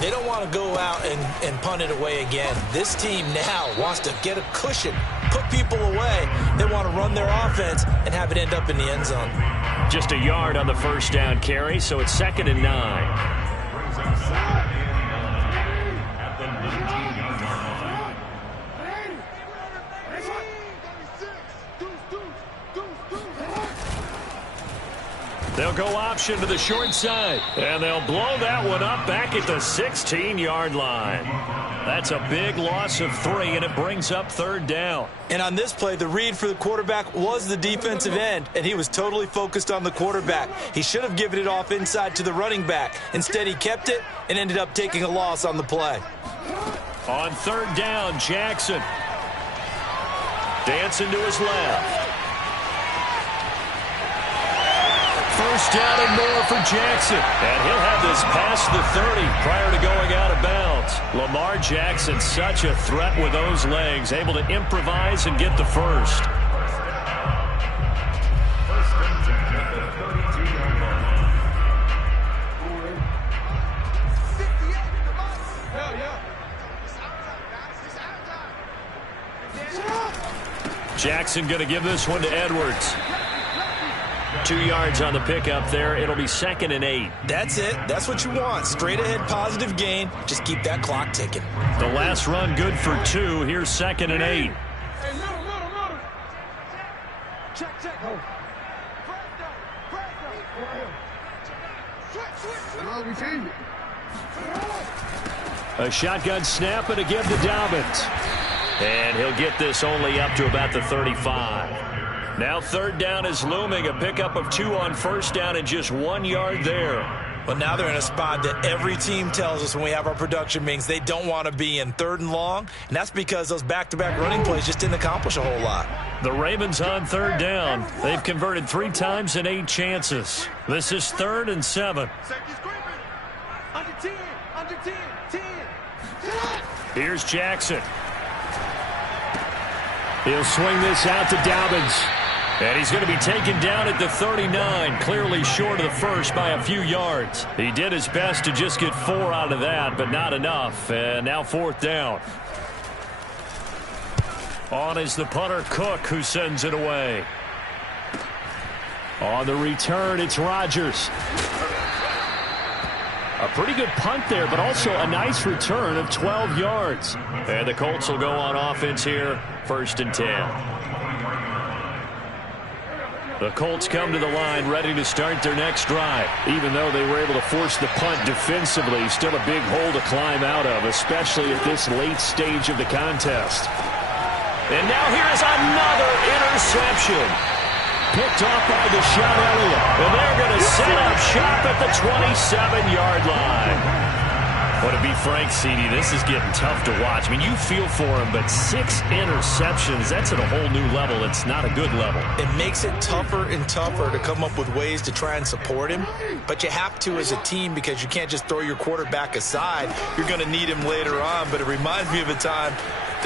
They don't want to go out and punt it away again. This team now wants to get a cushion, put people away. They want to run their offense and have it end up in the end zone. Just a yard on the 1st down carry, so it's 2nd and 9. They'll go option to the short side, and they'll blow that one up back at the 16-yard line. That's a big loss of 3, and it brings up 3rd down. And on this play, the read for the quarterback was the defensive end, and he was totally focused on the quarterback. He should have given it off inside to the running back. Instead, he kept it and ended up taking a loss on the play. On 3rd down, Jackson. Dancing to his left. 1st down and more for Jackson. And he'll have this past the 30 prior to going out of bounds. Lamar Jackson, such a threat with those legs, able to improvise and get the 1st. Jackson going to give this one to Edwards. 2 yards on the pickup there. It'll be 2nd and 8. That's it. That's what you want. Straight ahead positive gain. Just keep that clock ticking. The last run good for 2. Here's 2nd and 8. A shotgun snap and a give to Dobbins. And he'll get this only up to about the 35. Now 3rd down is looming. A pickup of 2 on 1st down and just 1 yard there. Well, now they're in a spot that every team tells us when we have our production meetings they don't want to be in, 3rd and long. And that's because those back-to-back running plays just didn't accomplish a whole lot. The Ravens on 3rd down. They've converted 3 times in 8 chances. This is 3rd and 7. Under 10, under 10, 10. Here's Jackson. He'll swing this out to Dobbins. And he's going to be taken down at the 39, clearly short of the first by a few yards. He did his best to just get 4 out of that, but not enough. And now 4th down. On is the punter, Cook, who sends it away. On the return, it's Rodgers. A pretty good punt there, but also a nice return of 12 yards. And the Colts will go on offense here, 1st and 10. The Colts come to the line ready to start their next drive. Even though they were able to force the punt defensively, still a big hole to climb out of, especially at this late stage of the contest. And now here's another interception. Picked off by Deshaun Elliott. And they're going to set up shop at the 27-yard line. Well, to be frank, CD, this is getting tough to watch. I mean, you feel for him, but 6 interceptions, that's at a whole new level. It's not a good level. It makes it tougher and tougher to come up with ways to try and support him. But you have to as a team because you can't just throw your quarterback aside. You're going to need him later on. But it reminds me of a time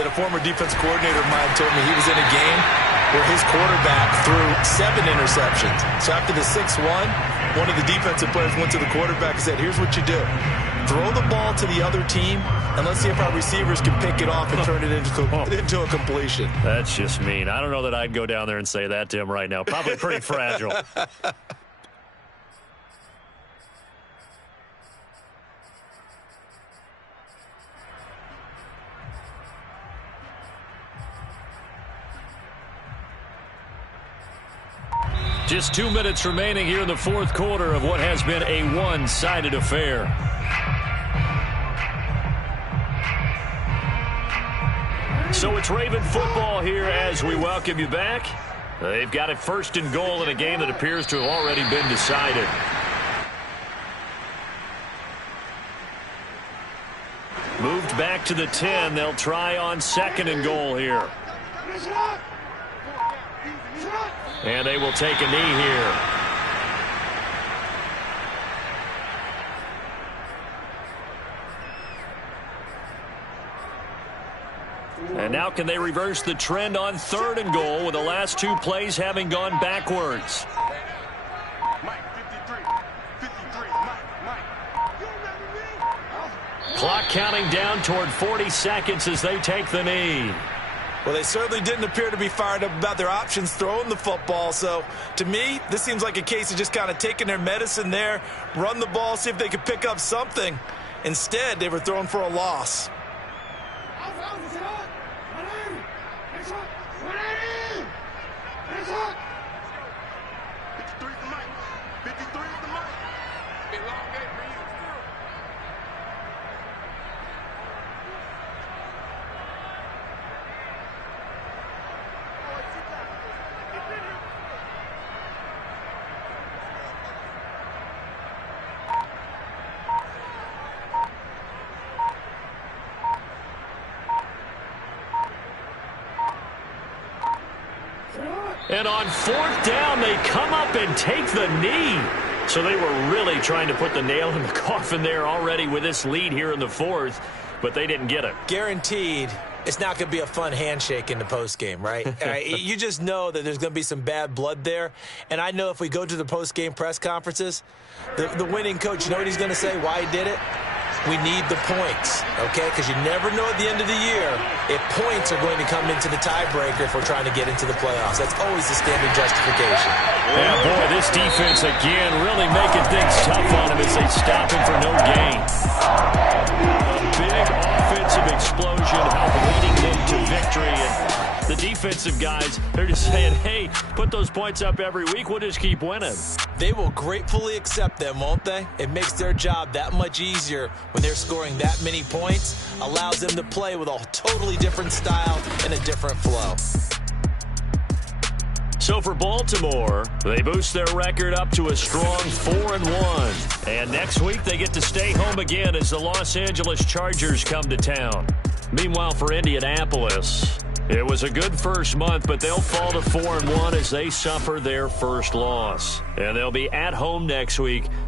that a former defense coordinator of mine told me he was in a game where his quarterback threw 7 interceptions. So after the 6-1, one of the defensive players went to the quarterback and said, here's what you do. Throw the ball to the other team, and let's see if our receivers can pick it off and turn it into a completion. That's just mean. I don't know that I'd go down there and say that to him right now. Probably pretty fragile. Just 2 minutes remaining here in the 4th quarter of what has been a one-sided affair. So it's Raven football here as we welcome you back. They've got it 1st and goal in a game that appears to have already been decided. Moved back to the 10. They'll try on 2nd and goal here. And they will take a knee here. And now can they reverse the trend on 3rd and goal with the last 2 plays having gone backwards? Clock counting down toward 40 seconds as they take the knee. Well, they certainly didn't appear to be fired up about their options throwing the football. So, to me, this seems like a case of just kind of taking their medicine there, run the ball, see if they could pick up something. Instead, they were thrown for a loss. And on 4th down, they come up and take the knee. So they were really trying to put the nail in the coffin there already with this lead here in the 4th, but they didn't get it. Guaranteed, it's not going to be a fun handshake in the postgame, right? You just know that there's going to be some bad blood there. And I know if we go to the postgame press conferences, the winning coach, you know what he's going to say, why he did it? We need the points, okay? Because you never know at the end of the year if points are going to come into the tiebreaker if we're trying to get into the playoffs. That's always the standard justification. Yeah, boy, this defense again really making things tough on him as they stop him for no gain. A big offensive explosion helped leading them to victory. And the defensive guys, they're just saying, hey, put those points up every week. We'll just keep winning. They will gratefully accept them, won't they? It makes their job that much easier when they're scoring that many points. Allows them to play with a totally different style and a different flow. So for Baltimore, they boost their record up to a strong 4-1. And next week they get to stay home again as the Los Angeles Chargers come to town. Meanwhile, for Indianapolis, it was a good first month, but they'll fall to 4-1 as they suffer their first loss. And they'll be at home next week